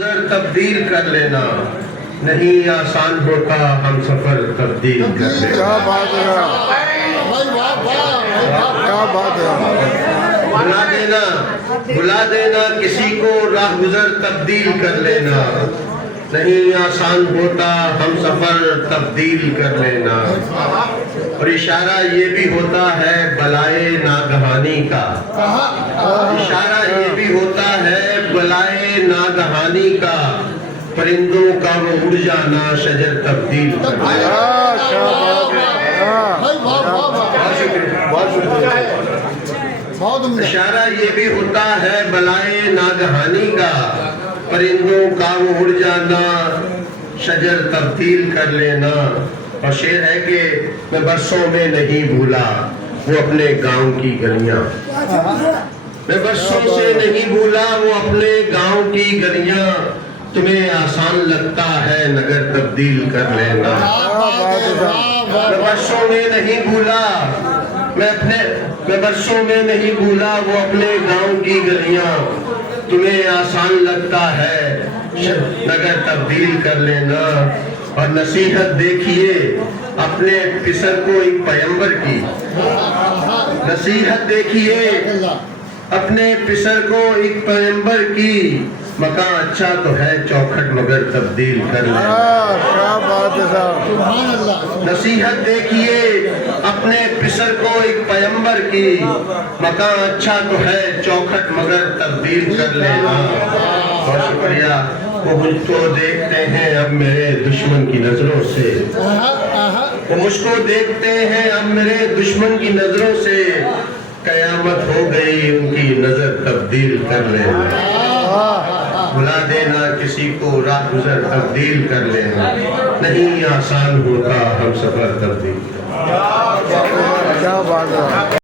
نظر تبدیل کر لینا، نہیں آسان ہوتا ہم سفر تبدیل کر لینا۔ کیا بات ہے، کیا بات ہے۔ بلا دینا کسی کو راہ گزر تبدیل کر لینا، نہیں آسان ہوتا ہم سفر تبدیل کر لینا۔ اور اشارہ یہ بھی ہوتا ہے بلائے ناگہانی کا، اشارہ یہ بھی ہوتا ہے بلائے ناگہانی کا، پرندوں کا وہ اڑ جانا شجر تبدیل کر لینا۔ کیا بات ہے، بہت شکریہ۔ اشارہ یہ بھی ہوتا ہے بلائے ناگہانی کا، پرندوں کا وہ اڑ جانا شجر تبدیل کر لینا۔ اور شعر ہے کہ میں برسوں میں نہیں بھولا وہ اپنے گاؤں کی گلیاں، میں برسوں سے نہیں بھولا وہ اپنے گاؤں کی گلیاں، تمہیں آسان لگتا ہے نگر تبدیل کر لینا۔ میں برسوں میں نہیں بھولا، میں برسوں میں نہیں بھولا وہ اپنے گاؤں کی گلیاں، تمہیں آسان لگتا ہے نگر تبدیل کر لینا۔ اور نصیحت دیکھیے اپنے پسر کو ایک پیمبر کی، نصیحت دیکھیے اپنے پسر کو ایک پیمبر کی، مکان اچھا تو ہے چوکھٹ مگر تبدیل کر لینا۔ کیا بات ہے صاحب۔ نصیحت دیکھیے اپنے پسر کو ایک پیمبر کی، مکان اچھا تو ہے چوکھٹ مگر تبدیل کر لینا۔ بہت شکریہ۔ وہ مجھ کو دیکھتے ہیں اب میرے دشمن کی نظروں سے، وہ مجھ کو دیکھتے ہیں اب میرے دشمن کی نظروں سے، قیامت ہو گئی ان کی نظر تبدیل کر لینا۔ بلا دینا کسی کو راہ گزر تبدیل کر لینا، نہیں آسان ہوتا ہم سفر تبدیل۔ کیا بات ہے۔